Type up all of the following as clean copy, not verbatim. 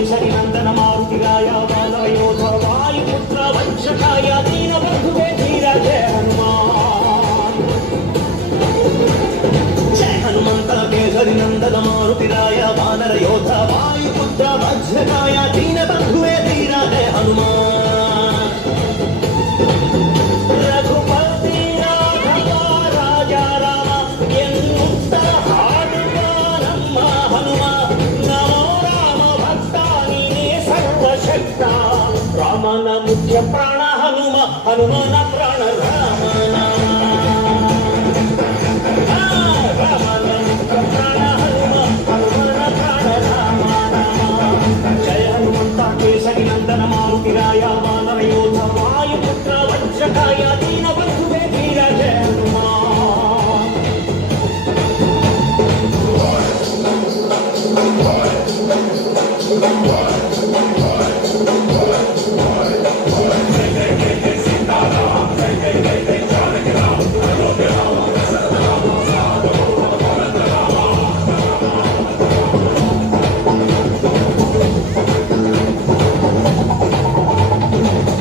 केसरी नंदन मारुतिराय बालयोध वायुपुत्र वंशकाय दीनबंधुवे धीर जय हनुमान। जय हनुमंत केसरी नंदन मारुतिराय बालयोध वायुपुत्र वंशकाय दीनबंधुवे धीर जय हनुमान। रघुपति राघव राजा राम ಎನ್ನುತ್ತರ ಹಾಡುವ ನಮ್ಮ ಹನುಮ ನಮೋ ರಾಮ ಭಕ್ತ ನೀನೇ ಸರ್ವಶಕ್ತ ರಾಮನ ಮುಖ್ಯ ಪ್ರಾಣ ಹನುಮ ಹನುಮನ ಪ್ರಾಣ ರಾಮ ರಾಮನ ಮುಖ್ಯ ಪ್ರಾಣ ಹನುಮ ಹನುಮನ ಪ್ರಾಣ ರಾಮ ಜಯ ಹನುಮಂತ ಕೇಸರಿ ನಂದನ ಮಾರುತಿರಾಯ ವಾನರ ಯೋಧ ವಾಯುಪುತ್ರ ವಂಶಕಾಯ ದೀನಬಂಧುವೆ ಧೀರ ಜಯ ಹನುಮಾನ್।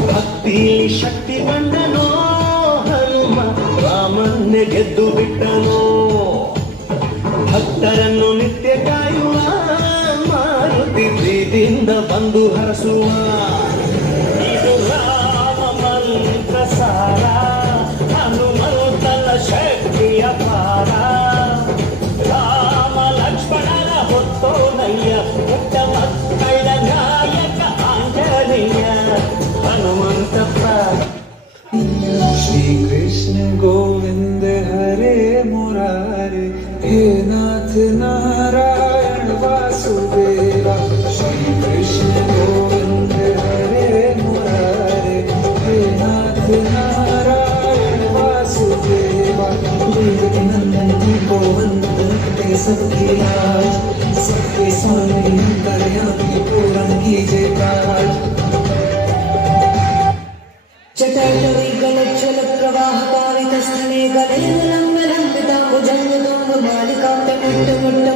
ಭಕ್ತಿ ಶಕ್ತಿ ಕಂಡನೋ ಹನುಮ ರಾಮನ್ನೇ ಗೆದ್ದು ಬಿಟ್ಟನೋ ಭಕ್ತರನ್ನು ನಿತ್ಯ ಕಾಯುವ ಮಾರುತಿ ಪ್ರೀತಿಯಿಂದ ಬಂದು ಹರಸುವ ಇದು ರಾಮ ಮಂತ್ರ ಸಾರ ಹನುಮಂತನ ಶಕ್ತಿಯ ಪಾರ ರಾಮ ಲಕ್ಷ್ಮಣನ ಹೊತ್ತೋನಯ್ಯ ಪುಟ್ಟ ಮಕ್ಕಳ ನಾಯಕ ಆಂಜನೇಯ ಹನುಮಂತ श्री कृष्ण गोविंद हरे मुरारे हे नाथ नारायण वासुदेवा। श्री कृष्ण गोविंद हरे मुरारे हे नाथ नारायण वासुदेवा। देवकी नंदन को वंदन सबके राज सबके स्वामी कल्याणी पूरन कीजे काज। जटाटवी गलज्जल प्रवाह पावितस्थले गलेन लंबलंबिताम्बुजङ्गमालिकां मुट्ट मुट्ट